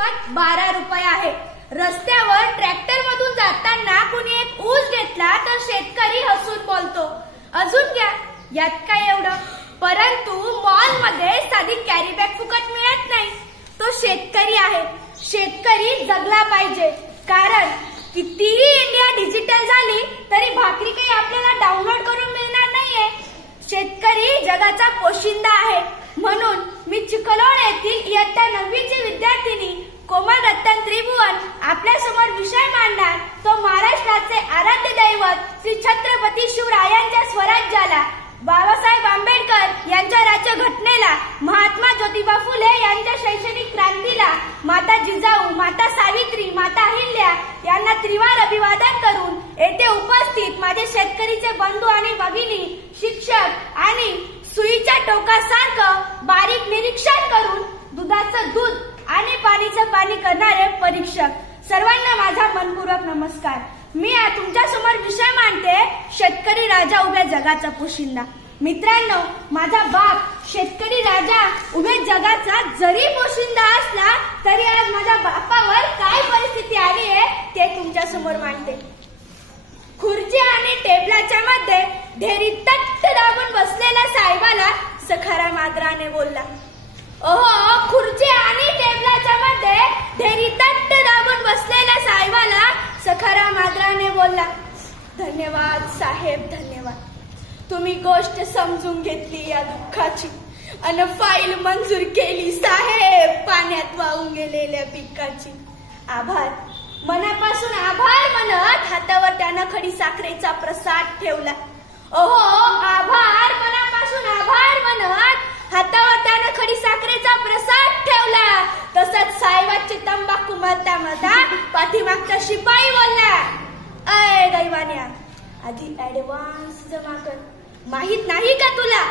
किंमत 12 रुपये आहे. रस्त्यावर ट्रॅक्टर मधून जाताना कुणी एक ऊस घेतला तर शेतकरी हसून बोलतो, अजून घ्या, यात काय एवढं. परंतु मॉल मध्ये साधी कॅरी बॅग फुकट मिळत नाही. तो शेतकरी आहे. शेतकरी जगला पाहिजे. कारण कितीही इंडिया डिजिटल झाली तरी भाकरी काही आपल्याला डाउनलोड करून मिळणार नाहीये. शेतकरी जगाचा पोशिंदा आहे. म्हणून मी चिखलोड येथील इयत्ता 9वीची विद्यार्थिनी कोमल रतन त्रिभुवन आपल्या समोर विषय मांडणार तो महाराष्ट्राचे आराध्य दैवत श्री छत्रपती शिवरायांच्या स्वराज्याला, बाबासाहेब आंबेडकर यांच्या राज्यघटनेला, महात्मा ज्योतिबा फुले यांच्या शैक्षणिक क्रांतीला, माता जिजाऊ, माता सावित्री, माता अहिल्या यांना त्रिवार अभिवादन करून येथे उपस्थित माझे शेतकरीचे बंधू आणि भगिनी, शिक्षक आणि सुईच्या टोकासारखं बारीक निरीक्षण करून दुधाचं दूध आणि पाणीचं पाणी करणारे परीक्षक सर्वांना माझा मनपूर्वक नमस्कार. मी तुमच्या समोर विषय मांडते शेतकरी राजा उभ्या जगाचा पोशिंदा. मित्रांनो, माझा बाप शेतकरी राजा उभ्या जगाचा जरी पोशिंदा असला तरी आज माझ्या बापावर काय परिस्थिती आली आहे ते तुमच्या समोर मांडते. खुर्ची आणि टेबलाच्या मध्ये ढेरी तट्ट दाबून बसलेल्या साहेबाला सखाराम आदराने बोलला. ओहो, खुर्ची आणि टेबलाच्या मध्ये ढेरी तट्ट दाबून बसलेल्या साहेबाला सखाराम आदराने बोलला. धन्यवाद साहेब, धन्यवाद. तुम्ही गोष्ट समजून घेतली या दुःखाची आणि फाईल मंजूर केली साहेब पाण्यात वाहून गेलेल्या पिकाची. आभार, मनापासून आभार म्हणत हातावर त्यानं खडी साखरेचा प्रसाद ठेवला. ओहो, आभार, मनापासून आभार म्हणत हातावर त्यानं खडी साखरेचा प्रसाद ठेवला. तसंच साहेबाची तंबाखू मळता मळता पाठीमागचा शिपाई बोलला, अय दैवान्या, आधी ऍडव्हान्स जमा कर. माहित नाही का तुला,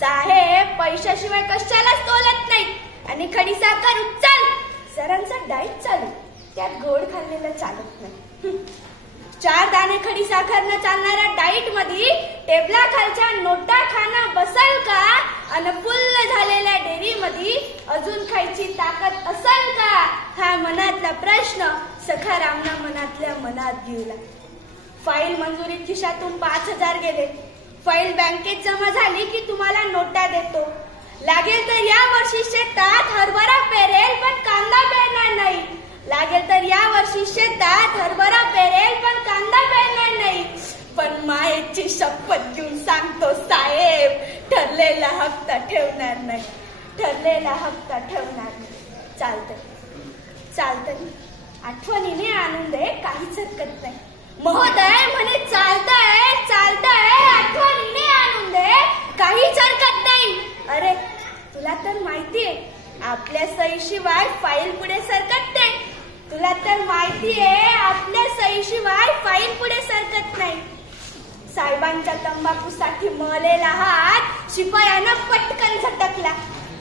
साहेब पैशाशिवाय कशालाच तोलत नाही. आणि खडी साखर उचल. सरांचा डाएट चालू, त्यात गोड खाल्लेलं चालत नाही. 4 दाणे खडी साखरनं चालणाऱ्या डाईट मध्ये टेबला खालच्या नोटा खाणं बसल का आणि फुल्ल झालेल्या डेअरी मध्ये अजून खायची ताकद असल का, हा मनातला प्रश्न सखारामना मनातल्या मनात घेऊला. फाईल मंजुरीत खिशातून 5,000 गेले. फाईल बँकेत जमा झाली की तुम्हाला नोटा देतो. लागेल तर या वर्षी शेतात हरभरा पेरेल पण कांदा पेरणार नाही. लागेल तर या वर्षी शेतात हरभरा पेरेल पण कांदा पेरणार नाही. पण मायेची शपथ घेऊन सांगतो साहेब, ठरलेला हप्ता ठेवणार नाही. ठरलेला हप्ता ठेवणार नाही. चालतंय, आठवणीने आणून दे, काहीच हरकत नाही. महोदय म्हणे चालतंय, आठवणीने आणून दे, काहीच हरकत नाही. अरे तुला तर माहितीये आपल्या सहीशिवाय फाईल पुढे सरकत नाही. तुला तर माहितीये आपल्या सहीशिवाय फाईल पुढे सरकत नाही. साहेबांच्या तंबाखूसाठी मळलेला हात शिपायानं पटकन झटकला.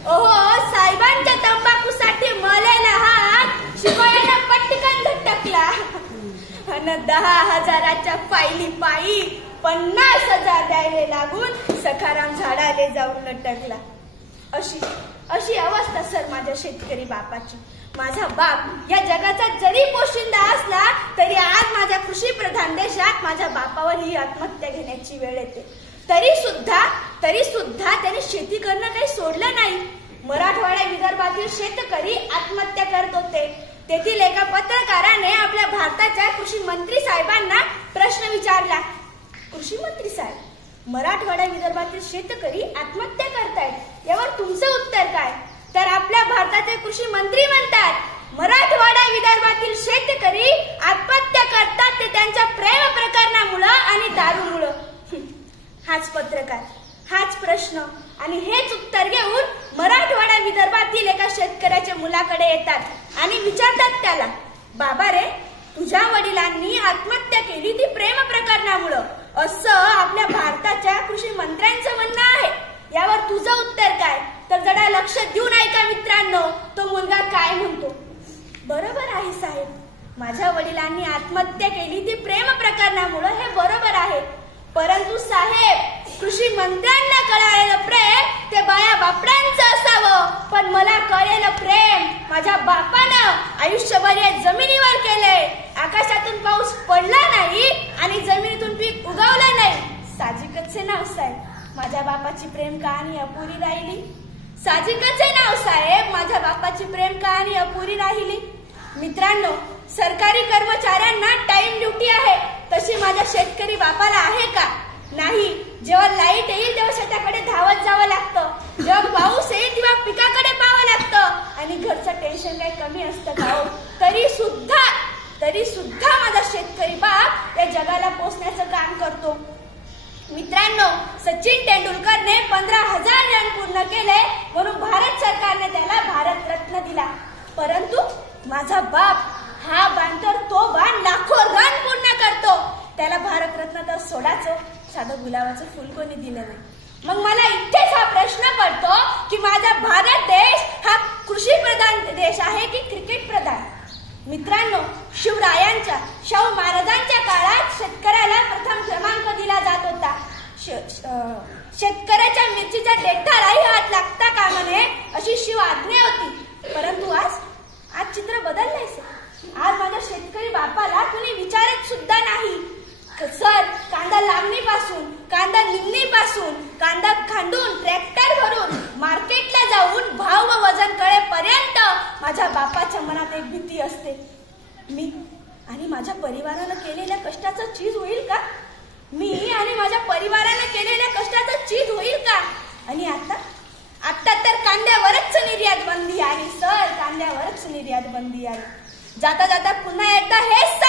ओहो, साहेबांच्या तंबाखूसाठी मळलेला हात शिपायानं पटकन झटकला. आणि 10,000च्या फाईली पायी 50,000 द्यायला लागून सखाराम झाडाले जाऊन लटकला. अशी अवस्था सर माझ्या शेतकरी बापाची. माझा बाप या जगाचा जरी पोशिंदा असला तरी आज माझ्या कृषी प्रधान देशात माझ्या बापावर ही आत्महत्या घेण्याची वेळ येते. तरी सुद्धा त्यांनी शेती करणं काही सोडलं नाही. मराठवाड्या विदर्भातील शेतकरी आत्महत्या करत होते. तेथील एका पत्रकाराने आपल्या भारताच्या कृषी मंत्री साहेबांना प्रश्न विचारला. कृषी मंत्री साहेब, मराठवाडा विदर्भातील शेतकरी आत्महत्या करतायत, यावर तुमचं उत्तर काय? तर आपल्या भारताचे कृषी मंत्री म्हणतात, मराठवाडा विदर्भातील शेतकरी आत्महत्या करतात ते त्यांच्या प्रेम प्रकरणामुळे आणि दारूमुळे. हाच पत्रकार, हाच प्रश्न आणि हेच उत्तर घेऊन मराठवाडा विदर्भातील एका शेतकऱ्याच्या मुलाकडे येतात आणि विचारतात त्याला, बाबा रे, तुझ्या वडिलांनी आत्महत्या केली ती प्रेम प्रकरणामुळे, असं आपल्या भारताच्या कृषी मंत्र्यांचं म्हणणं आहे. यावर तुझं उत्तर काय? तर जरा लक्ष देऊन ऐका मित्रांनो, तो मुलगा काय म्हणतो. बरोबर आहे साहेब, माझ्या वडिलांनी आत्महत्या केली ती प्रेम प्रकरणामुळे, हे बरोबर आहे. परंतु साहेब, कृषी मंत्र्यांना कळालेलं प्रेम ते बाया बापड्यांचं असावं, पण मला कळलेलं प्रेम माझ्या बापानं आयुष्यभर या जमिनीवर केलंय. आकाशातून पाऊस पडला नाही आणि जमिनीतून पीक उगवलं नाही. साहजिकच आहे नाव साहेब, माझ्या बापाची प्रेम कहाणी अपुरी राहिली. साहजिकच आहे नाव साहेब, माझ्या बापाची प्रेम कहाणी अपुरी राहिली. मित्रांनो, सरकारी कर्मचाऱ्यांना टाइम ड्युटी आहे, तशी माझ्या शेतकरी बापाला आहे का? नाही. जेव्हा लाईट येईल तेव्हा शेताकडे धावत जावं लागतं, जेव्हा पाऊस येईल तेव्हा पिकाकडे पाहावं लागतं आणि घरचं टेन्शन काही कमी असतं का हो? तरी सुद्धा माझा शेतकरी बाप या जगाला पोचण्याचं काम करतो. मित्रांनो, सचिन तेंडुलकरने 15,000 रन पूर्ण केले म्हणून भारत सरकारने त्याला भारत रत्न दिला. परंतु माझा बाप हा बाण तर तो बाण लाखो रन पूर्ण करतो. त्याला भारत रत्न तर सोडाचं, साधं गुलाबाचं फुल कोणी दिलं नाही. मग मला इथेच हा प्रश्न पडतो की माझा भारत देश हा कृषी प्रधान देश आहे की क्रिकेट प्रधान? मित्रांनो, शिवरायांच्या, शाहू महाराजांच्या काळात शेतकऱ्याला प्रथम क्रमांक दिला जात होता. शेतकऱ्याच्या मिरचीच्या देठालाही हात लागता कामा नये अशी शिव आज्ञा होती. परंतु आज चित्र बदललंय. आज माझ्या शेतकरी बापाला कुणी विचारत सुद्धा नाही. सर, कांदा लागणीपासून, कांदा निघणीपासून, कांदा खांडून, ट्रॅक्टर भरून, मार्केटला जाऊन भाव व वजन कळेपर्यंत माझ्या बापाच्या मनात एक भीती असते. मी आणि माझ्या परिवारानं केलेल्या कष्टाचं चीज होईल का? मी आणि माझ्या परिवारानं केलेल्या कष्टाचं चीज होईल का? आणि आता तर कांद्यावरच निर्यात बंदी आली सर, कांद्यावरच निर्यात बंदी आली. जाता जाता पुन्हा एकदा हेच